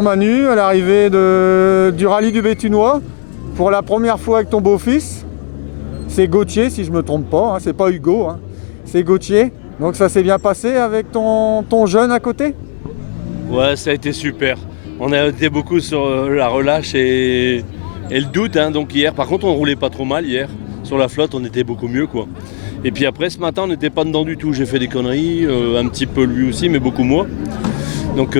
Bon Manu, à l'arrivée du rallye du Béthunois, pour la première fois avec ton beau-fils, c'est Gauthier si je me trompe pas, hein, c'est pas Hugo, hein, c'est Gauthier. Donc ça s'est bien passé avec ton jeune à côté? Ouais, ça a été super. On a été beaucoup sur la relâche et le doute. Hein. Donc hier, par contre, on roulait pas trop mal hier. Sur la flotte, on était beaucoup mieux, quoi. Et puis après, ce matin, on n'était pas dedans du tout. J'ai fait des conneries, un petit peu lui aussi, mais beaucoup moins. Donc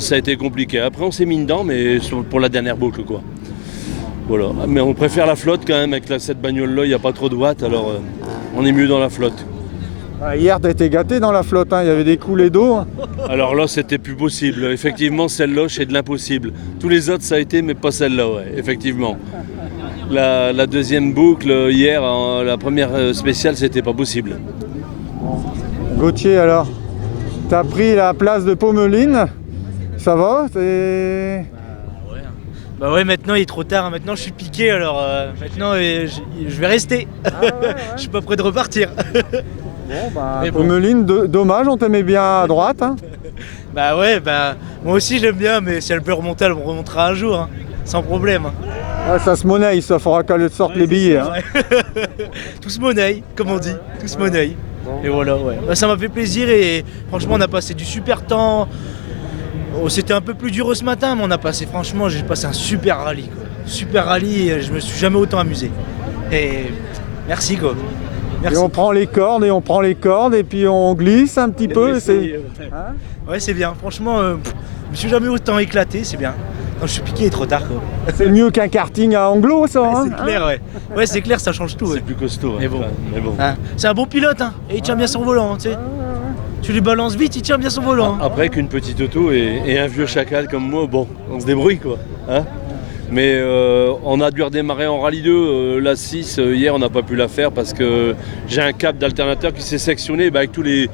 ça a été compliqué. Après, on s'est mis dedans, mais pour la dernière boucle, quoi. Voilà. Mais on préfère la flotte quand même. Avec cette bagnole-là, il n'y a pas trop de watts, alors on est mieux dans la flotte. Hier, tu été gâté dans la flotte, hein, il y avait des coulées d'eau. Hein. Alors là, c'était plus possible. Effectivement, celle-là, c'est de l'impossible. Tous les autres, ça a été, mais pas celle-là, ouais, effectivement. La deuxième boucle, hier, la première spéciale, c'était pas possible. Gauthier, alors, tu as pris la place de Pommeline, ça va? Bah ouais, maintenant il est trop tard, maintenant je suis piqué, alors maintenant je vais rester. Je suis pas prêt de repartir. Bon, bah, Mais bon. Pommeline, dommage, on t'aimait bien à droite. Hein. Bah ouais, bah moi aussi j'aime bien, mais si elle peut remonter, elle remontera un jour, hein, sans problème. Ah, ça se monnaie, ça faudra qu'elle sorte les billets. Hein. Tous monnaie, comme on dit, tous monnaie. Et voilà, ouais. Bah, ça m'a fait plaisir et franchement on a passé du super temps. Oh, c'était un peu plus dur ce matin, mais j'ai passé un super rallye. Quoi. Super rallye, et je me suis jamais autant amusé. Et merci quoi. Merci. Et on prend les cordes et puis on glisse un petit peu. Hein? Ouais, c'est bien. Franchement, je me suis jamais autant éclaté, c'est bien. Non, je suis piqué, il est trop tard quoi. C'est mieux qu'un karting à Anglo, ça. Hein? C'est clair, ouais. Ouais, c'est clair, ça change tout. Ouais. C'est plus costaud. Mais bon. Mais bon. Hein, c'est un bon pilote, hein. Et il tient bien son volant, hein, tu sais. Tu lui balances vite, il tient bien son volant. Hein. Après qu'une petite auto et un vieux chacal comme moi, bon, on se débrouille, quoi. Hein, mais on a dû redémarrer en rallye 2, la 6, hier on n'a pas pu la faire parce que j'ai un câble d'alternateur qui s'est sectionné avec tous les...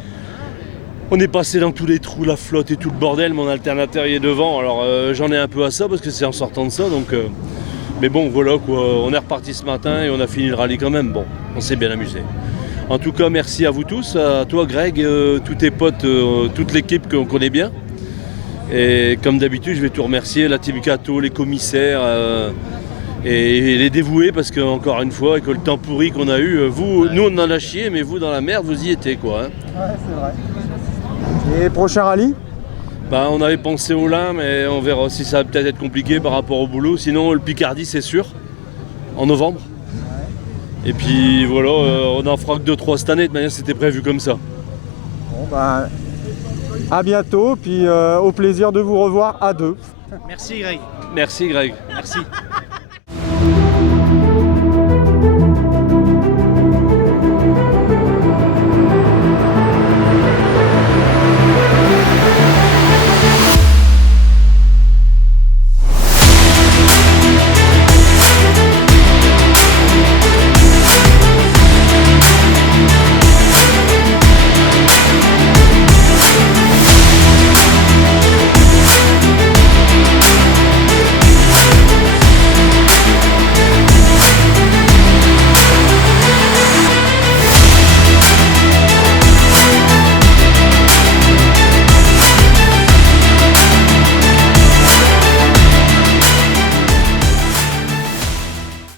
On est passé dans tous les trous, la flotte et tout le bordel, mon alternateur il est devant, alors j'en ai un peu à ça parce que c'est en sortant de ça, donc... Mais bon, voilà quoi, on est reparti ce matin et on a fini le rallye quand même, bon, on s'est bien amusé. En tout cas, merci à vous tous, à toi Greg, tous tes potes, toute l'équipe qu'on connaît bien. Et comme d'habitude, je vais tout remercier, la Team Cato, les commissaires et les dévoués, parce qu'encore une fois, avec le temps pourri qu'on a eu, vous, nous on en a chié, mais vous dans la merde, vous y étiez quoi. Hein. Ouais, c'est vrai. Et prochain rallye? Bah, on avait pensé au Lin, mais on verra si ça va peut-être être compliqué par rapport au boulot. Sinon, le Picardie, c'est sûr, en novembre. Et puis voilà, on en fera que 2-3 cette année, de manière c'était prévu comme ça. Bon, bah, à bientôt, puis au plaisir de vous revoir à deux. Merci Greg. Merci Greg. Merci.